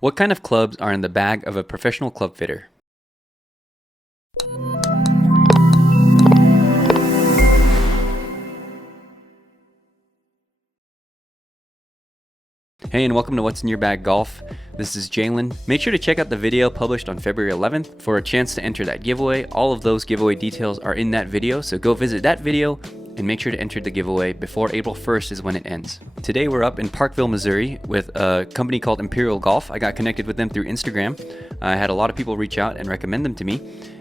What kind of clubs are in the bag of a professional club fitter? Hey, and welcome to What's in Your Bag Golf. This is Jalen. Make sure to check out the video published on February 11th for a chance to enter that giveaway. All of those giveaway details are in that video, so go visit that video and make sure to enter the giveaway before April 1st is when it ends. Today we're up in Parkville, Missouri with a company called Imperial Golf. I got connected with them through Instagram. I had a lot of people reach out and recommend them to me.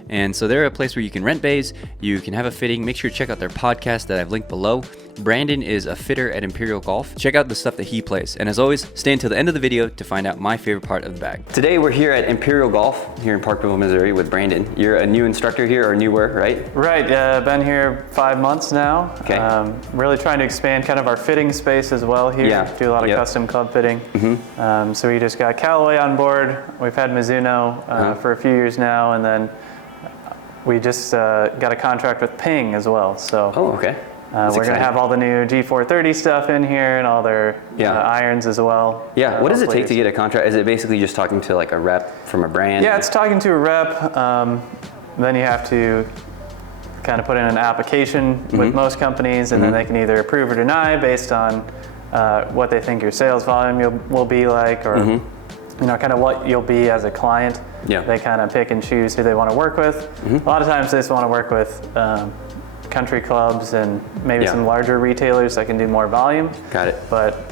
And so they're a place where you can rent bays, you can have a fitting. Make sure to check out their podcast that I've linked below. Brandon is a fitter at Imperial Golf. Check out the stuff that he plays. And as always, stay until the end of the video to find out my favorite part of the bag. Today we're here at Imperial Golf here in Parkville, Missouri with Brandon. You're a new instructor here, or newer, right? Right, been here 5 months now. Okay. Really trying to expand kind of our fitting space as well here. Yeah. Do a lot of custom club fitting. So we just got Callaway on board. We've had Mizuno for a few years now, and then we just got a contract with Ping as well. So okay. we're going to have all the new G430 stuff in here and all their irons as well. Yeah, what does it take to get a contract? Is it basically just talking to like a rep from a brand? Yeah, it's talking to a rep. Then you have to kind of put in an application with most companies, and then they can either approve or deny based on what they think your sales volume will be like, or you know, kind of what you'll be as a client. Yeah. They kind of pick and choose who they want to work with. A lot of times they just want to work with country clubs and maybe some larger retailers that can do more volume. Got it. But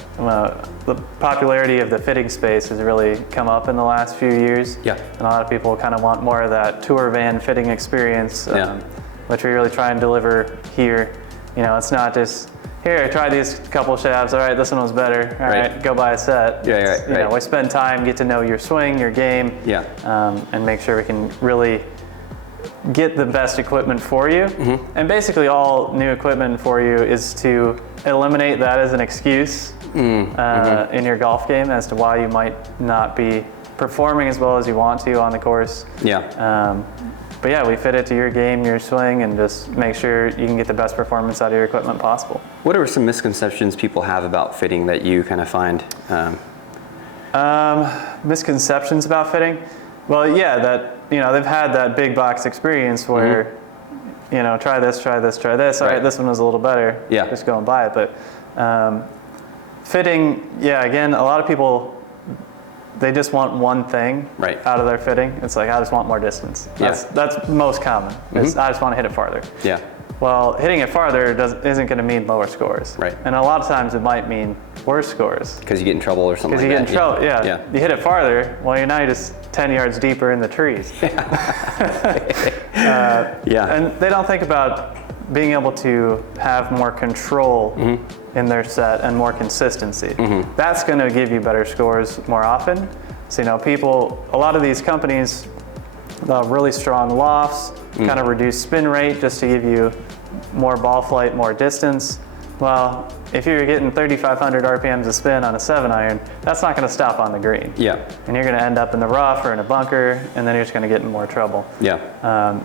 the popularity of the fitting space has really come up in the last few years. Yeah. And a lot of people kind of want more of that tour van fitting experience, which we really try and deliver here. You know, it's not just, here, try these couple shafts. All right, this one was better. All right, go buy a set. Yeah, You know, we spend time, get to know your swing, your game, and make sure we can really get the best equipment for you. And basically all new equipment for you is to eliminate that as an excuse in your golf game as to why you might not be performing as well as you want to on the course. But yeah, we fit it to your game, your swing, and just make sure you can get the best performance out of your equipment possible. What are some misconceptions people have about fitting that you kind of find? Misconceptions about fitting? Well, yeah, that, you know, they've had that big box experience where, you know, try this, try this, try this. All right, this one was a little better. Yeah. Just go and buy it. But fitting, again, a lot of people, they just want one thing out of their fitting. It's like, I just want more distance. That's most common. I just want to hit it farther. Yeah. Well, hitting it farther isn't going to mean lower scores. Right. And a lot of times it might mean worse scores. Because you get in trouble or something like that. Because you get in trouble, You hit it farther, well, you're now just 10 yards deeper in the trees. And they don't think about being able to have more control in their set and more consistency. That's going to give you better scores more often. So, you know, a lot of these companies, they'll have really strong lofts, kind of reduce spin rate just to give you more ball flight, more distance. Well, if you're getting 3,500 RPMs of spin on a 7-iron, that's not going to stop on the green. And you're going to end up in the rough or in a bunker, and then you're just going to get in more trouble.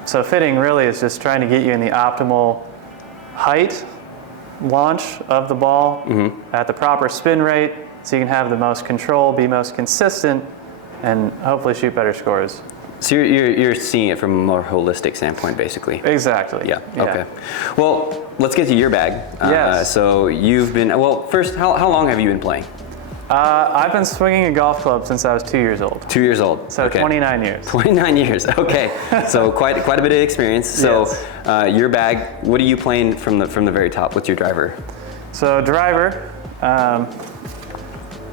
So fitting really is just trying to get you in the optimal height launch of the ball at the proper spin rate, so you can have the most control, be most consistent, and hopefully shoot better scores. So you're seeing it from a more holistic standpoint, basically. Exactly. Okay. Well, let's get to your bag. So you've been, first, how long have you been playing? I've been swinging a golf club since I was 2 years old. 2 years old. So 29 years. 29 years. Okay. So quite a bit of experience. So your bag, what are you playing from the very top? What's your driver? So driver,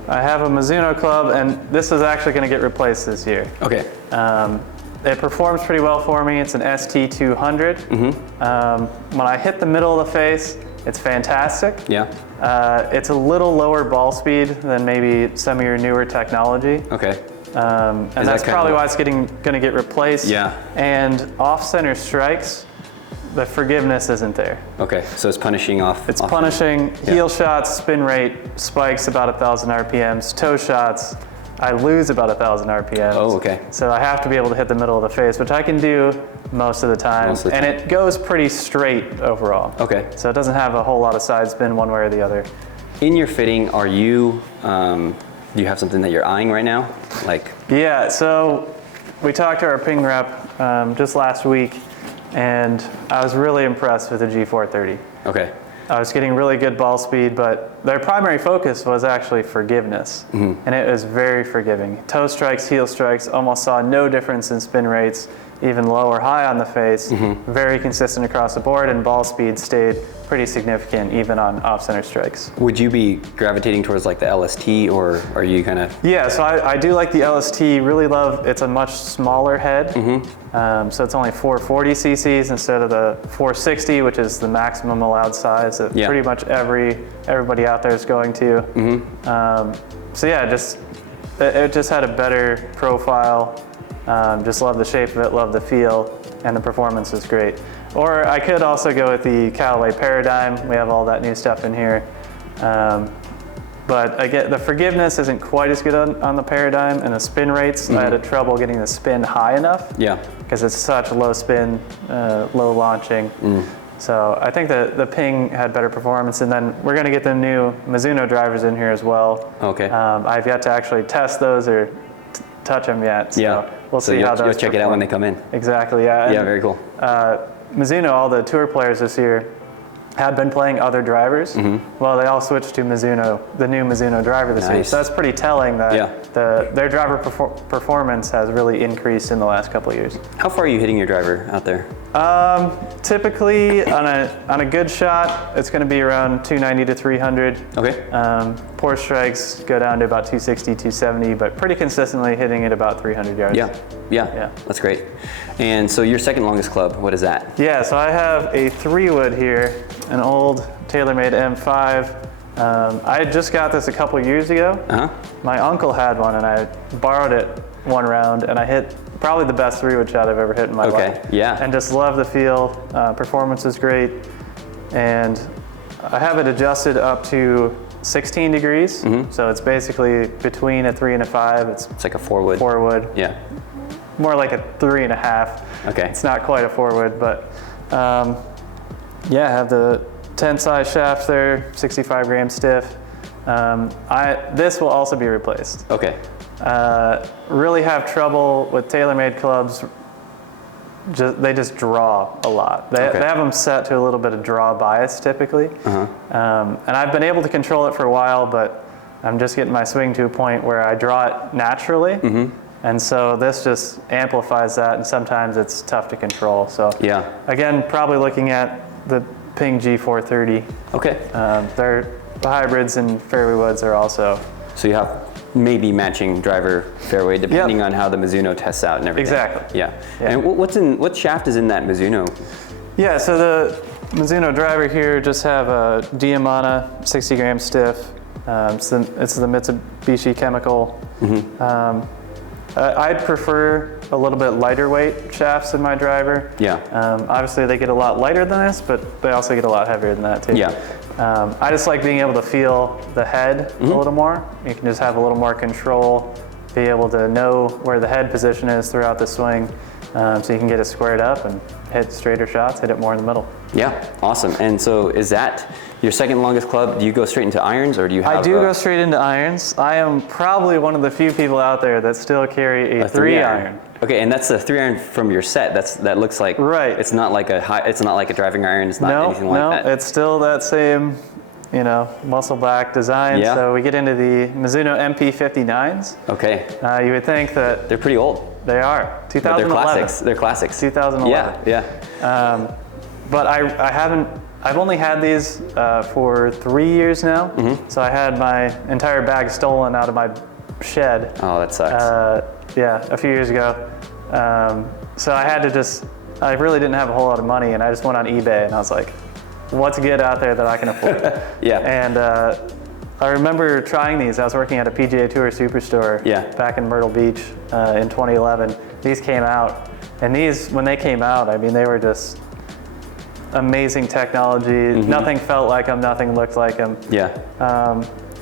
I have a Mizuno club, and this is actually going to get replaced this year. Okay. It performs pretty well for me. It's an ST200. When I hit the middle of the face, it's fantastic. It's a little lower ball speed than maybe some of your newer technology. Okay. And that's probably why it's going to get replaced. And off-center strikes, the forgiveness isn't there. Okay, so it's punishing off. It's punishing. Heel shots, spin rate spikes about 1,000 RPMs. Toe shots, I lose about 1,000 RPMs. Oh, okay. So I have to be able to hit the middle of the face, which I can do most of the time. And it goes pretty straight overall. Okay. So it doesn't have a whole lot of side spin one way or the other. In your fitting, are you Do you have something that you're eyeing right now? Like, Yeah, so we talked to our ping rep just last week, and I was really impressed with the G430. okay. I was getting really good ball speed, but their primary focus was actually forgiveness, and it was very forgiving. Toe strikes, heel strikes, almost saw no difference in spin rates, even low or high on the face, very consistent across the board, and ball speed stayed pretty significant even on off-center strikes. Would you be gravitating towards like the LST, or are you kind of? Yeah, so I do like the LST, really love, it's a much smaller head, so it's only 440 cc's instead of the 460, which is the maximum allowed size that pretty much everybody out there is going to. So yeah, it just had a better profile. Just love the shape of it, love the feel, and the performance is great. Or I could also go with the Callaway Paradigm. We have all that new stuff in here. But again, the forgiveness isn't quite as good on the Paradigm, and the spin rates, I had trouble getting the spin high enough. Yeah. Because it's such a low spin, low launching. So I think the Ping had better performance, and then we're going to get the new Mizuno drivers in here as well. Okay. I've yet to actually test those or touch them yet. So we'll see how those you'll check it out when they come in. Exactly, yeah. Yeah, very cool. Mizuno, all the tour players this year had been playing other drivers. Well, they all switched to Mizuno, the new Mizuno driver this year. So that's pretty telling that their driver performance has really increased in the last couple of years. How far are you hitting your driver out there? Typically on a good shot, it's going to be around 290 to 300. Okay. Poor strikes go down to about 260, 270, but pretty consistently hitting it about 300 yards. Yeah, that's great. And so your second longest club, what is that? Yeah, so I have a 3-wood here, an old TaylorMade M5. I just got this a couple years ago. My uncle had one, and I borrowed it one round, and I hit probably the best 3-wood shot I've ever hit in my life. And just love the feel. Performance is great, and I have it adjusted up to 16 degrees. So it's basically between a 3 and a 5. It's like a 4-wood. 4-wood. Yeah. More like a 3.5. Okay. It's not quite a 4-wood, but yeah, I have the 10 size shafts there, 65 gram stiff. This will also be replaced. Okay. Really have trouble with TaylorMade clubs. They just draw a lot. They have them set to a little bit of draw bias typically. And I've been able to control it for a while, but I'm just getting my swing to a point where I draw it naturally. And so this just amplifies that, and sometimes it's tough to control. So again, probably looking at the Ping G430. Okay. The hybrids and fairway woods are also. So you have maybe matching driver fairway depending on how the Mizuno tests out and everything. Exactly. Yeah. And what shaft is in that Mizuno? Yeah, so the Mizuno driver here just have a Diamana 60 gram stiff. It's the Mitsubishi Chemical. I'd prefer a little bit lighter weight shafts in my driver. Yeah. Obviously they get a lot lighter than this, but they also get a lot heavier than that too. Yeah. I just like being able to feel the head a little more. You can just have a little more control, be able to know where the head position is throughout the swing, so you can get it squared up and hit straighter shots, hit it more in the middle. Yeah, awesome. And so is that your second longest club? Do you go straight into irons, or do you have I do go straight into irons. I am probably one of the few people out there that still carry a 3-iron. Okay, and that's the 3-iron from your set. That looks like It's not like a driving iron. It's not anything like that. No, it's still that same, muscle back design. Yeah. So we get into the Mizuno MP59s. Okay. You would think that they're pretty old. They are. 2011. They're classics. 2011. Yeah. But I've only had these for 3 years now. So I had my entire bag stolen out of my shed. Oh, that sucks. Yeah, a few years ago. So I really didn't have a whole lot of money, and I just went on eBay and I was like, what's good out there that I can afford? And I remember trying these. I was working at a PGA Tour Superstore back in Myrtle Beach in 2011. These came out, and when they came out, I mean, they were just amazing technology. Nothing felt like them, nothing looked like them. Yeah.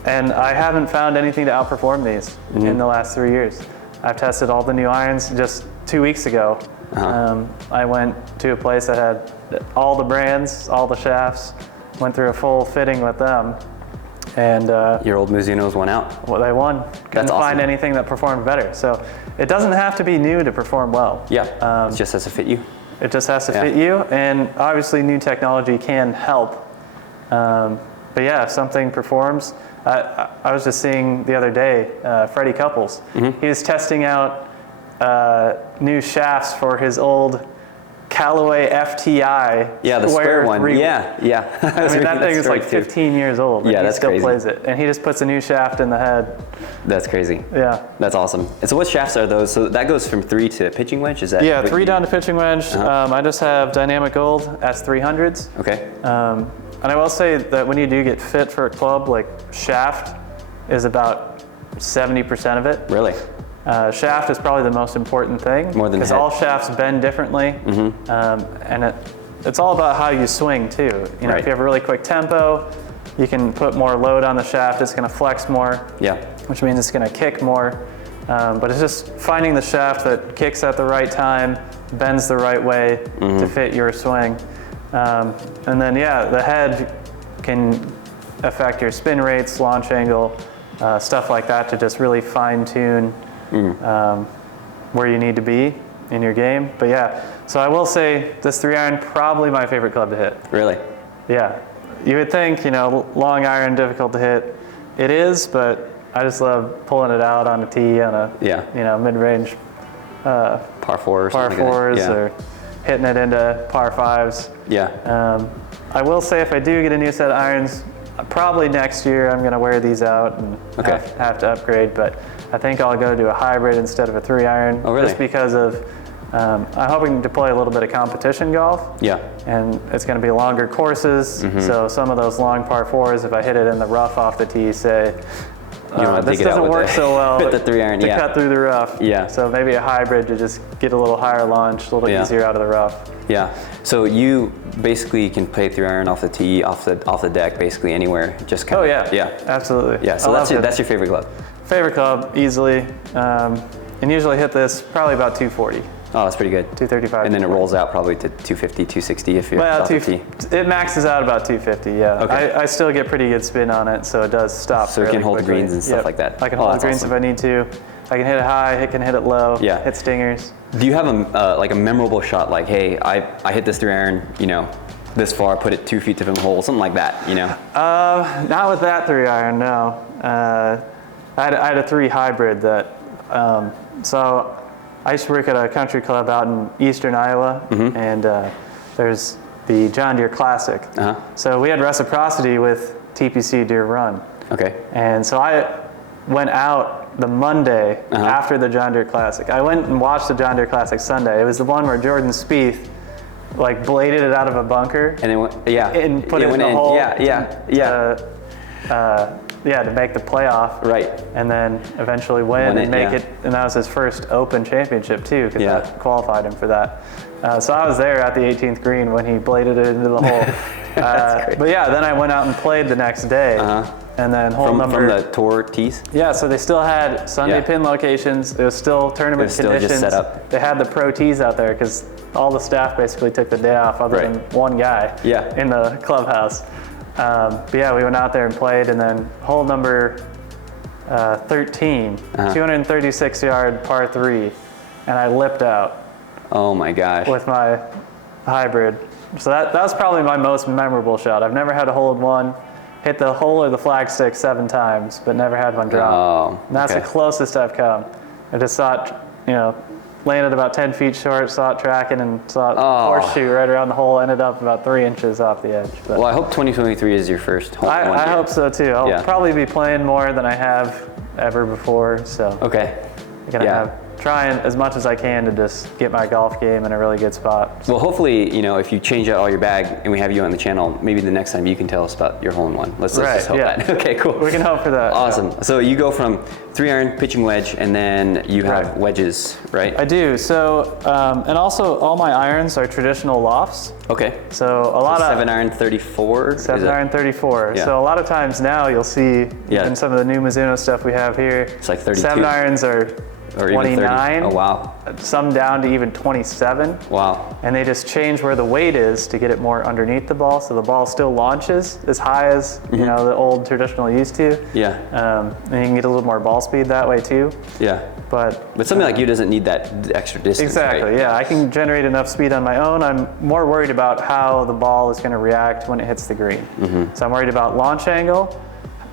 And I haven't found anything to outperform these in the last 3 years. I've tested all the new irons. Just 2 weeks ago, I went to a place that had all the brands, all the shafts, went through a full fitting with them, And your old Mizuno's won out. well, they won. Couldn't find anything that performed better. So it doesn't have to be new to perform well. Yeah, it just has to fit you. It just has to fit you, and obviously new technology can help. But yeah, if something performs, I was just seeing the other day, Freddie Couples. He was testing out new shafts for his old Callaway FTI. Yeah, the square one. Yeah. I mean, that thing is like 15 years old, and he still crazy. plays it. And he just puts a new shaft in the head. That's crazy. Yeah. That's awesome. And so what shafts are those? So that goes from 3 to pitching wedge, is that? Yeah, 3 down to pitching wedge. I just have Dynamic Gold S300s. Okay. And I will say that when you do get fit for a club, like shaft is about 70% of it. Really? Shaft is probably the most important thing. More than because head. all shafts bend differently, and it's all about how you swing too. You know, if you have a really quick tempo, you can put more load on the shaft. It's going to flex more. Yeah. Which means it's going to kick more. But it's just finding the shaft that kicks at the right time, bends the right way to fit your swing. And then the head can affect your spin rates, launch angle, stuff like that to just really fine tune where you need to be in your game. But yeah, so I will say this 3-iron, probably my favorite club to hit. Really? Yeah. You would think, long iron, difficult to hit. It is, but I just love pulling it out on a tee on a mid-range par 4 or par something 4s like that. or hitting it into par 5s. Yeah. I will say if I do get a new set of irons, probably next year I'm going to wear these out and have to upgrade, but I think I'll go to a hybrid instead of a 3-iron. Oh, really? Just because of, I'm hoping to play a little bit of competition golf. Yeah. And it's going to be longer courses, so some of those long par 4s, if I hit it in the rough off the tee, say, this doesn't work so well with the 3-iron, to cut through the rough. Yeah. So maybe a hybrid to just get a little higher launch, a little easier out of the rough. Yeah. So you basically can play 3-iron off the tee, off the deck, basically anywhere. Just kind of. Yeah. Absolutely. Yeah. So that's your favorite club. Favorite club, easily. And usually hit this probably about 240. Oh, that's pretty good. 235. And then it rolls out probably to 250, 260 if you're off the tee. It maxes out about 250, yeah. Okay. I still get pretty good spin on it, so it does stop So it can hold quickly. greens and stuff like that. I can hold greens if I need to. I can hit it high, I can hit it low, hit stingers. Do you have a memorable shot like, hey, I hit this 3-iron, this far, put it 2 feet to the hole, something like that, Not with that 3-iron, no. I had a 3 hybrid that, so I used to work at a country club out in eastern Iowa, and there's the John Deere Classic. So we had reciprocity with TPC Deere Run. Okay. And so I went out the Monday after the John Deere Classic. I went and watched the John Deere Classic Sunday. It was the one where Jordan Spieth bladed it out of a bunker. And then and put it in the hole. To make the playoff. Right. And then eventually win and make it. And that was his first Open championship too, because that qualified him for that. So I was there at the 18th green when he bladed it into the hole. But yeah, then I went out and played the next day. And then hole number. From the tour tees? Yeah, so they still had Sunday pin locations. It was still tournament conditions. Just set up. They had the pro tees out there because all the staff basically took the day off other than one guy in the clubhouse. But yeah, we went out there and played, and then hole number 13, 236-yard par 3, and I lipped out. Oh my gosh. With my hybrid. So that was probably my most memorable shot. I've never had a hole in one. Hit the hole or the flagstick 7 times, but never had one drop. Oh, and that's the closest I've come. I just saw it, landed about 10 feet short, saw it tracking, and saw it horseshoe right around the hole, ended up about 3 inches off the edge. But well, I hope 2023 is your first hole in one. I hope so too. I'll probably be playing more than I have ever before, so. Okay. I'm gonna trying as much as I can to just get my golf game in a really good spot. Well, hopefully, if you change out all your bag and we have you on the channel, maybe the next time you can tell us about your hole-in-one. Let's just hope that. Okay, cool. We can hope for that. Awesome. Yeah. So you go from 3-iron, pitching wedge, and then you have wedges, right? I do. So, and also all my irons are traditional lofts. Okay. So a lot of 7-iron 34. 7-iron 34. Yeah. So a lot of times now you'll see in some of the new Mizuno stuff we have here. It's like 32. 7-irons are or even 29. 30. Oh, wow. Some down to even 27. Wow. And they just change where the weight is to get it more underneath the ball, so the ball still launches as high as you know the old traditional used to. Yeah. And you can get a little more ball speed that way too. Yeah. But something like you doesn't need that extra distance. Exactly. Right? Yeah, I can generate enough speed on my own. I'm more worried about how the ball is going to react when it hits the green. So I'm worried about launch angle,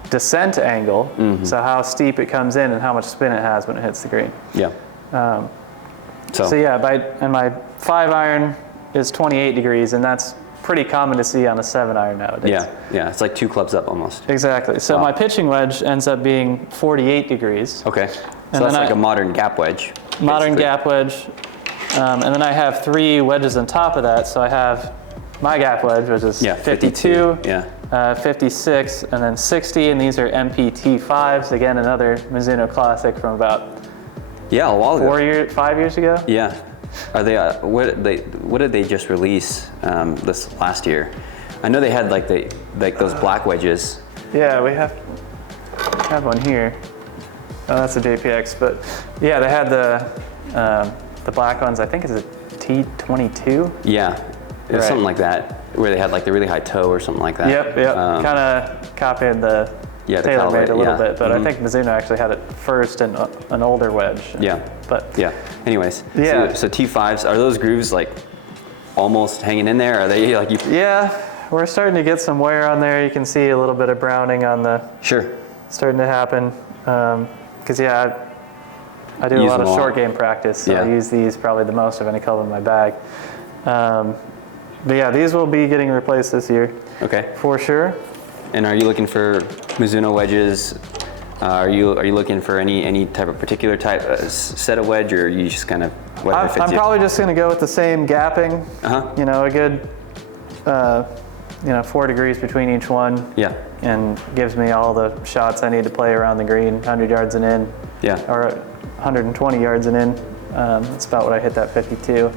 descent angle, so how steep it comes in and how much spin it has when it hits the green. Yeah. So yeah, and my 5-iron is 28 degrees, and that's pretty common to see on a 7-iron nowadays. Yeah, yeah, it's like 2 clubs up almost. Exactly. So Wow. my pitching wedge ends up being 48 degrees. Okay, so And that's then like a modern gap wedge. Modern basically. gap wedge. And then I have 3 wedges on top of that. So I have my gap wedge, which is 52, Yeah. 56, and then 60. And these are MPT5s. Again, another Mizuno classic from about Yeah, a while ago. 5 years ago. Yeah. Are they? What did they just release this last year? I know they had like those black wedges. Yeah, we have one here. Oh, that's a JPX, but yeah, they had the black ones. I think it's a T22. Yeah, it was Right. something like that, where they had like the really high toe or something like that. Yep. Kind of copied the Yeah, the TaylorMade calibrate, a little yeah. bit, but I think Mizuno actually had it first in an older wedge. Yeah. But Yeah. Anyways. Yeah. So T5s, are those grooves like almost hanging in there? Are they like you? yeah, we're starting to get some wear on there. You can see a little bit of browning on the Sure. starting to happen. Because yeah, I do a Use lot of them all. short game practice, so Yeah. I use these probably the most of any club in my bag. But yeah, these will be getting replaced this year Okay. for sure. And are you looking for Mizuno wedges? Are you looking for any type of particular type set of wedge, or are you just kind of whatever fits I'm you? probably just going to go with the same gapping. You know, a good 4 degrees between each one. Yeah. And gives me all the shots I need to play around the green, 100 yards and in. Yeah. Or 120 yards and in. That's about what I hit that 52.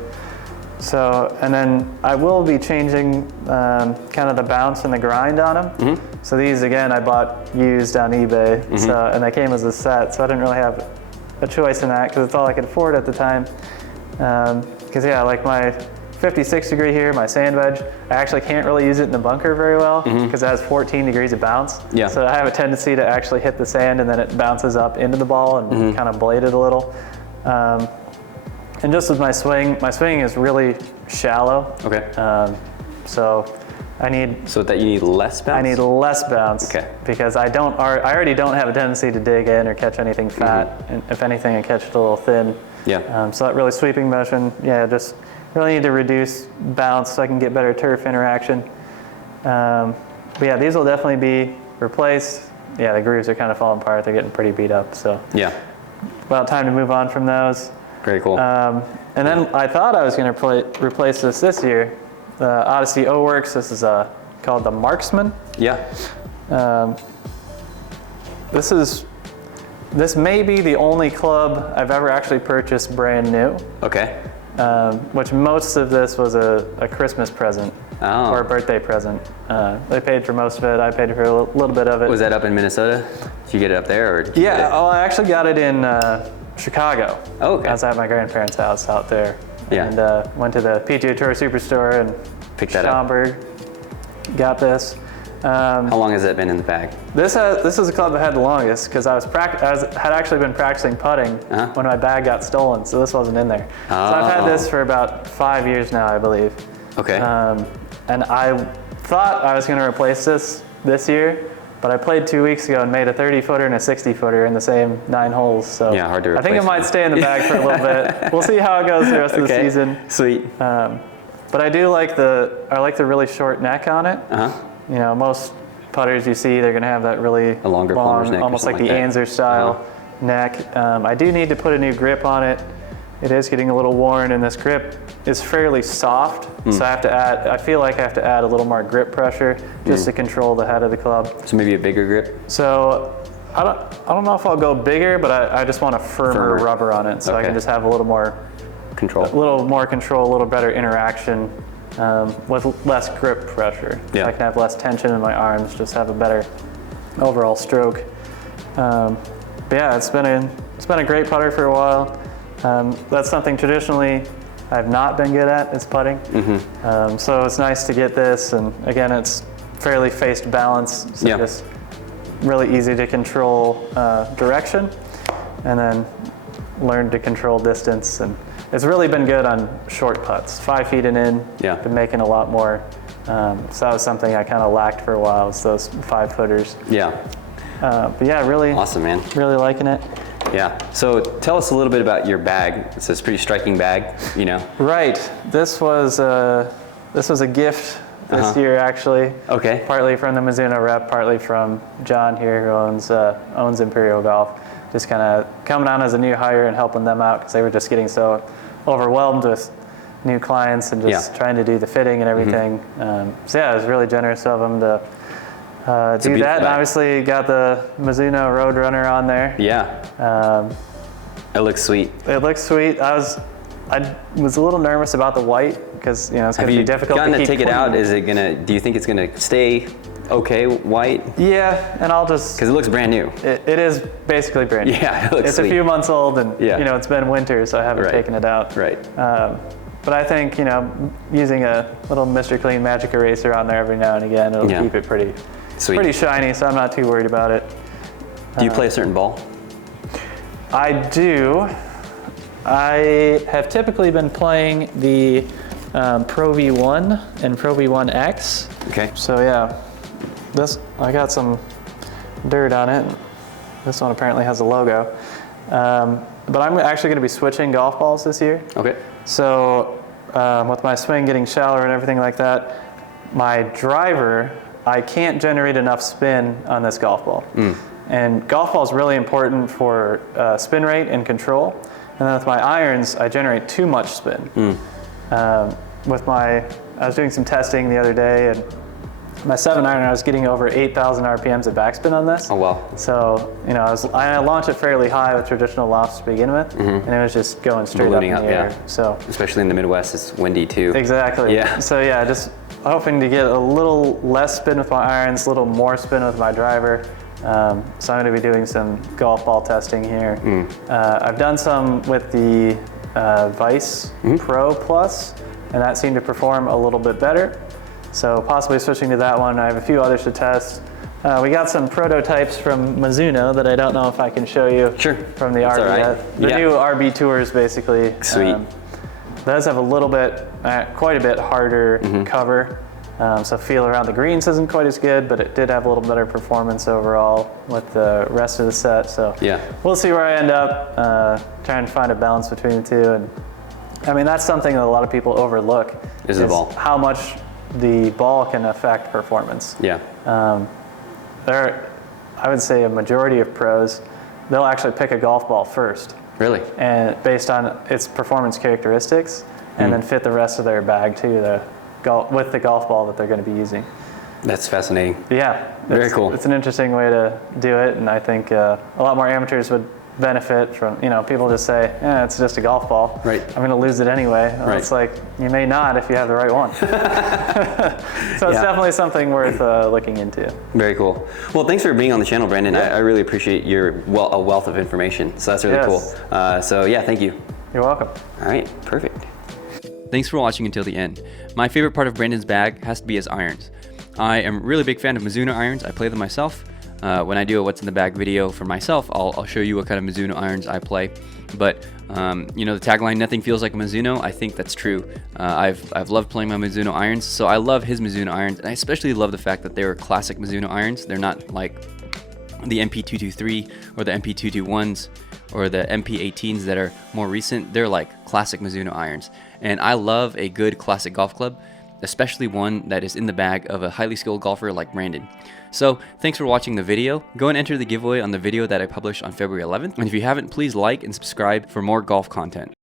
So, and then I will be changing kind of the bounce and the grind on them. So these, again, I bought used on eBay, and they came as a set, so I didn't really have a choice in that because it's all I could afford at the time. Because yeah, like my 56 degree here, my sand wedge, I actually can't really use it in the bunker very well because it has 14 degrees of bounce. Yeah. So I have a tendency to actually hit the sand and then it bounces up into the ball and kind of blade it a little. And just with my swing is really shallow. Okay. So I need. So that you need less bounce? I need less bounce. Okay. Because I already don't have a tendency to dig in or catch anything fat. And if anything, I catch it a little thin. Yeah. So that really sweeping motion, yeah, just really need to reduce bounce so I can get better turf interaction. But yeah, these will definitely be replaced. Yeah, the grooves are kind of falling apart. They're getting pretty beat up. So Yeah. about time to move on from those. Very cool. And then I thought I was going to replace this year. The Odyssey O-Works. This is called the Marksman. Yeah. This may be the only club I've ever actually purchased brand new. Okay. Which most of this was a Christmas present or a birthday present. They paid for most of it. I paid for a little bit of it. Was that up in Minnesota? Did you get it up there, or? Did you Yeah. get it? Oh, I actually got it in Chicago. Oh, okay. I was at my grandparents' house out there. Yeah. And went to the PGA Tour Superstore and Picked that up. Schaumburg. Got this. How long has that been in the bag? This is a club I had the longest because I had actually been practicing putting when my bag got stolen, so this wasn't in there. So I've had this for about 5 years now, I believe. Okay. And I thought I was going to replace this year, but I played 2 weeks ago and made a 30-footer and a 60-footer in the same 9 holes. So Yeah, hard to I think it replace might them. stay in the bag for a little bit. We'll see how it goes the rest of the Okay. season. Sweet. But I do like the really short neck on it. You know, most putters you see, they're going to have that really A longer long, plumber's neck or almost like the something like that. Anzer style neck. I do need to put a new grip on it. It is getting a little worn, and this grip is fairly soft, so I feel like I have to add a little more grip pressure just to control the head of the club. So maybe a bigger grip? So I don't know if I'll go bigger, but I just want a firmer rubber on it, so I can just have a little more control, a little better interaction with less grip pressure. Yeah. I can have less tension in my arms, just have a better overall stroke. But yeah, it's been it's been a great putter for a while. That's something traditionally I've not been good at, is putting. So it's nice to get this, and again, it's fairly faced balance, so just really easy to control direction, and then learn to control distance. And it's really been good on short putts, 5 feet and in. Been making a lot more. So that was something I kind of lacked for a while, was those 5 footers. But yeah, really awesome, man. Really liking it. Yeah. So tell us a little bit about your bag. It's this pretty striking bag, you know. Right. This was a gift this year, actually. Okay. Partly from the Mizuno rep, partly from John here, who owns Imperial Golf. Just kind of coming on as a new hire and helping them out, because they were just getting so overwhelmed with new clients and just trying to do the fitting and everything. So yeah, it was really generous of them to do that. And obviously got the Mizuno Roadrunner on there. It looks sweet. It looks sweet. I was a little nervous about the white, because it's going to be difficult to keep. Have you gotten to take it out? Is it gonna? Do you think it's gonna stay okay white? Yeah, and I'll just, because it looks brand new. It is basically brand new. Yeah, it looks It's sweet. A few months old, and it's been winter, so I haven't taken it out. But I think using a little Mr. Clean Magic Eraser on there every now and again, it'll keep it pretty shiny. So I'm not too worried about it. Do you play a certain ball? I do. I have typically been playing the Pro V1 and Pro V1X. Okay. So yeah, I got some dirt on it. This one apparently has a logo. But I'm actually going to be switching golf balls this year. Okay. So with my swing getting shallower and everything like that, my driver, I can't generate enough spin on this golf ball. And golf ball is really important for spin rate and control. And then with my irons, I generate too much spin. I was doing some testing the other day, and my 7-iron, I was getting over 8,000 RPMs of backspin on this. Oh wow! So I launched it fairly high with traditional lofts to begin with, and it was just going straight up in the air. So especially in the Midwest, it's windy too. Exactly. Yeah. So yeah, just hoping to get a little less spin with my irons, a little more spin with my driver. So I'm going to be doing some golf ball testing here. I've done some with the Vice Pro Plus, and that seemed to perform a little bit better. So possibly switching to that one. I have a few others to test. We got some prototypes from Mizuno that I don't know if I can show you from the RB yet. The new RB Tours, basically. Sweet. Those have a little bit, quite a bit harder cover. So feel around the greens isn't quite as good, but it did have a little better performance overall with the rest of the set. So we'll see where I end up, trying to find a balance between the two. And I mean, that's something that a lot of people overlook, is the ball. How much the ball can affect performance. I would say a majority of pros, they'll actually pick a golf ball first. Really? And based on its performance characteristics, and then fit the rest of their bag to with the golf ball that they're going to be using. That's fascinating. Yeah. Very cool. It's an interesting way to do it, and I think a lot more amateurs would benefit from, people just say, it's just a golf ball. Right. I'm going to lose it anyway. Well, it's like, you may not if you have the right one. So it's definitely something worth looking into. Very cool. Well, thanks for being on the channel, Brandon. I really appreciate your a wealth of information. So that's really cool. So yeah, thank you. You're welcome. All right, perfect. Thanks for watching until the end. My favorite part of Brandon's bag has to be his irons. I am a really big fan of Mizuno irons. I play them myself. When I do a what's in the bag video for myself, I'll show you what kind of Mizuno irons I play. But the tagline, nothing feels like a Mizuno, I think that's true. I've loved playing my Mizuno irons, so I love his Mizuno irons, and I especially love the fact that they're classic Mizuno irons. They're not like the MP223 or the MP221s or the MP18s that are more recent. They're like classic Mizuno irons. And I love a good classic golf club, especially one that is in the bag of a highly skilled golfer like Brandon. So thanks for watching the video. Go and enter the giveaway on the video that I published on February 11th. And if you haven't, please like and subscribe for more golf content.